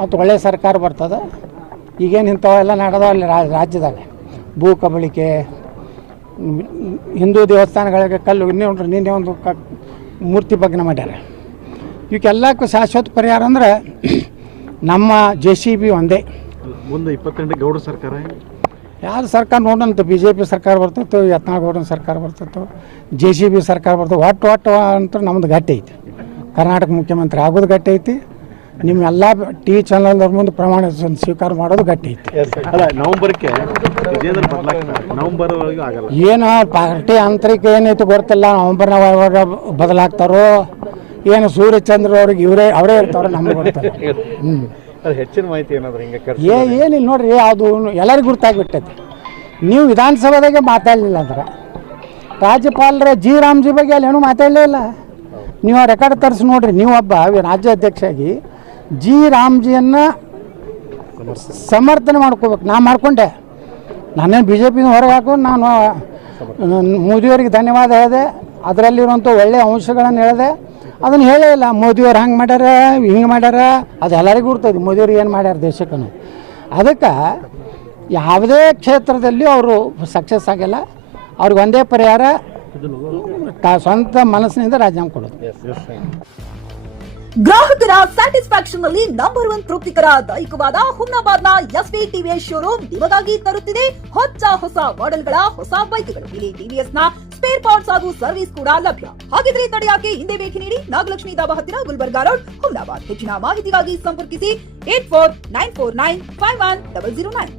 ಮತ್ತು ಒಳ್ಳೆಯ ಸರ್ಕಾರ ಬರ್ತದೆ. ಈಗೇನು ಇಂಥವೆಲ್ಲ ನಡೆದ ಅಲ್ಲಿ ರಾಜ್ಯದಾಗ ಭೂ ಕಬಳಿಕೆ, ಹಿಂದೂ ದೇವಸ್ಥಾನಗಳಿಗೆ ಕಲ್ಲು ನೋಡ್ರಿ ನಿನ್ನೆ ಒಂದು ಮೂರ್ತಿ ಭಗ್ನ ಮಾಡ್ಯಾರ. ಇವಕ್ಕೆಲ್ಲಕ್ಕೂ ಶಾಶ್ವತ ಪರಿಹಾರ ಅಂದ್ರೆ ನಮ್ಮ JCB ಒಂದೇ. ಮುಂದೆ 22 ಗೌಡ ಸರ್ಕಾರ ಯಾರು ಸರ್ಕಾರ ನೋಡಂತ BJP ಸರ್ಕಾರ ಬರ್ತಿತ್ತು, ಯತ್ನಾಳ್ ಗೌಡನ ಸರ್ಕಾರ ಬರ್ತಿತ್ತು, JCB ಸರ್ಕಾರ ಬರ್ತದೆ. ಒಟ್ಟು ಅಂತ ನಮ್ಮದು ಗಟ್ಟಿ ಐತಿ. ಕರ್ನಾಟಕ ಮುಖ್ಯಮಂತ್ರಿ ಆಗೋದು ಗಟ್ಟಿ ಐತಿ. ನಿಮ್ಮೆಲ್ಲ TV ಚಾನಲ್ದವ್ರ ಮುಂದೆ ಪ್ರಮಾಣ ಸ್ವೀಕಾರ ಮಾಡೋದು ಗಟ್ಟಿ ಐತಿ. ನವೆಂಬರ್ಗೆ ನವೆಂಬರ್ ಆಗಲ್ಲ. ಏನು ಪಾರ್ಟಿ ಆಂತರಿಕ ಏನೈತಿ ಗೊತ್ತಿಲ್ಲ. ನವೆಂಬರ್ನಾಗ ಬದಲಾಗ್ತಾರೋ ಏನು, ಸೂರ್ಯಚಂದ್ರ ಅವ್ರಿಗೆ ಅವರೇ ಇರ್ತಾರೋ ನಮ್ಗೆ ಗೊತ್ತಿಲ್ಲ. ಹೆಚ್ಚಿನ ಮಾಹಿತಿ ಏನಾದ್ರು ಏನಿಲ್ಲ ನೋಡ್ರಿ, ಅದು ಎಲ್ಲರಿಗೂ ಗುರ್ತಾಗ್ಬಿಟ್ಟೈತಿ. ನೀವು ವಿಧಾನಸಭಾದಾಗೆ ಮಾತಾಡಲಿಲ್ಲ ಅಂದ್ರೆ ರಾಜ್ಯಪಾಲರ ರಾಮ್ಜಿ ಬಗ್ಗೆ ಅಲ್ಲಿ ಏನೂ ಮಾತಾಡಲೇ ಇಲ್ಲ. ನೀವು ಆ ರೆಕಾರ್ಡ್ ತರಿಸಿ ನೋಡ್ರಿ. ನೀವು ಒಬ್ಬ ರಾಜ್ಯಾಧ್ಯಕ್ಷಾಗಿ ರಾಮ್ಜಿಯನ್ನು ಸಮರ್ಥನೆ ಮಾಡ್ಕೋಬೇಕು. ನಾ ಮಾಡ್ಕೊಂಡೆ. ನಾನೇನು BJP ಹೊರಗೆ ಹಾಕೊಂಡು ನಾನು ಮೋದಿಯವರಿಗೆ ಧನ್ಯವಾದ ಹೇಳಿದೆ. ಅದರಲ್ಲಿರುವಂಥ ಒಳ್ಳೆಯ ಅಂಶಗಳನ್ನು ಹೇಳಿದೆ. ಅದನ್ನು ಹೇಳೇ ಇಲ್ಲ. ಮೋದಿಯವ್ರು ಹಂಗೆ ಮಾಡ್ಯಾರ, ಹಿಂಗೆ ಮಾಡ್ಯಾರ, ಅದು ಎಲ್ಲರಿಗೂ ಗುರ್ತೈತಿ ಮೋದಿಯವ್ರು ಏನು ಮಾಡ್ಯಾರ ದೇಶಕ್ಕೂ. ಅದಕ್ಕೆ ಯಾವುದೇ ಕ್ಷೇತ್ರದಲ್ಲಿ ಅವರು ಸಕ್ಸಸ್ ಆಗಿಲ್ಲ. ಅವ್ರಿಗೆ ಒಂದೇ ಪರಿಹಾರ, ಸ್ವಂತ ಮನಸ್ಸಿನಿಂದ ರಾಜೀನಾಮೆ ಕೊಡೋದು. ಗ್ರಾಹಕರ ಸ್ಯಾಟಿಸ್ಫ್ಯಾಕ್ಷನ್ ನಲ್ಲಿ ನಂಬರ್ 1 ತೃಪ್ತಿಕರ ದೈಹಿಕವಾದ ಹುಮ್ನಾಬಾದ್ನ SV TVS ಶೋರೂಮ್ ನಿಮಗಾಗಿ ತರುತ್ತಿದೆ ಹೊಸ ಮಾಡೆಲ್ಗಳ ಹೊಸ ಬೈಕ್ಗಳು. ಇಲ್ಲಿ TVS ನ ಸ್ಪೇರ್ ಪಾರ್ಟ್ಸ್ ಹಾಗೂ ಸರ್ವಿಸ್ ಕೂಡ ಲಭ್ಯ. ಹಾಗಿದ್ರೆ ತಡೆಯಾಕೆ ಹಿಂದೆ ಭೇಟಿ ನೀಡಿ ನಾಗಲಕ್ಷ್ಮಿ ಧಾಬಾ ಹತ್ತಿರ ಗುಲ್ಬರ್ಗಾ ರೋಡ್, ಹುಮ್ನಾಬಾದ್. ಹೆಚ್ಚಿನ ಮಾಹಿತಿಗಾಗಿ ಸಂಪರ್ಕಿಸಿ 8494951009.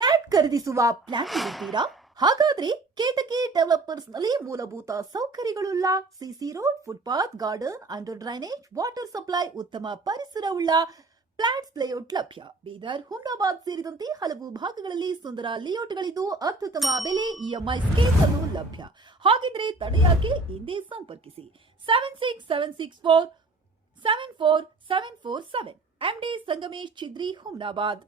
ಫ್ಲಾಟ್ ಖರೀದಿಸುವ ಪ್ಲಾನ್ ಇದ್ದೀರಾ? ಹಾಗಾದ್ರೆ ಕೇತಕಿ ಡೆವಲಪರ್ಸ್ ನಲ್ಲಿ ಮೂಲಭೂತ ಸೌಕರ್ಯಗಳುಳ್ಳ CC road, footpath, garden, under drainage, water supply, ಉತ್ತಮ ಪರಿಸರವುಳ್ಳ ಫ್ಲಾಟ್ಸ್ ಲೇಔಟ್ ಲಭ್ಯ. ಬೀದರ್, ಹುಮ್ನಾಬಾದ್ ಸೇರಿದಂತೆ ಹಲವು ಭಾಗಗಳಲ್ಲಿ ಸುಂದರ ಲೇಔಟ್ಗಳಿದ್ದು ಅತ್ಯುತ್ತಮ ಬೆಲೆ, EMI ಸ್ಕೀಮ್ ಅನ್ನು ಲಭ್ಯ. ಹಾಗಿದ್ರೆ ತಡೆಯಾಕೆ ಹಿಂದೆ ಸಂಪರ್ಕಿಸಿ 7676474747. MD ಸಂಗಮೇಶ್ ಚಿದ್ರಿ, ಹುಮ್ನಾಬಾದ್.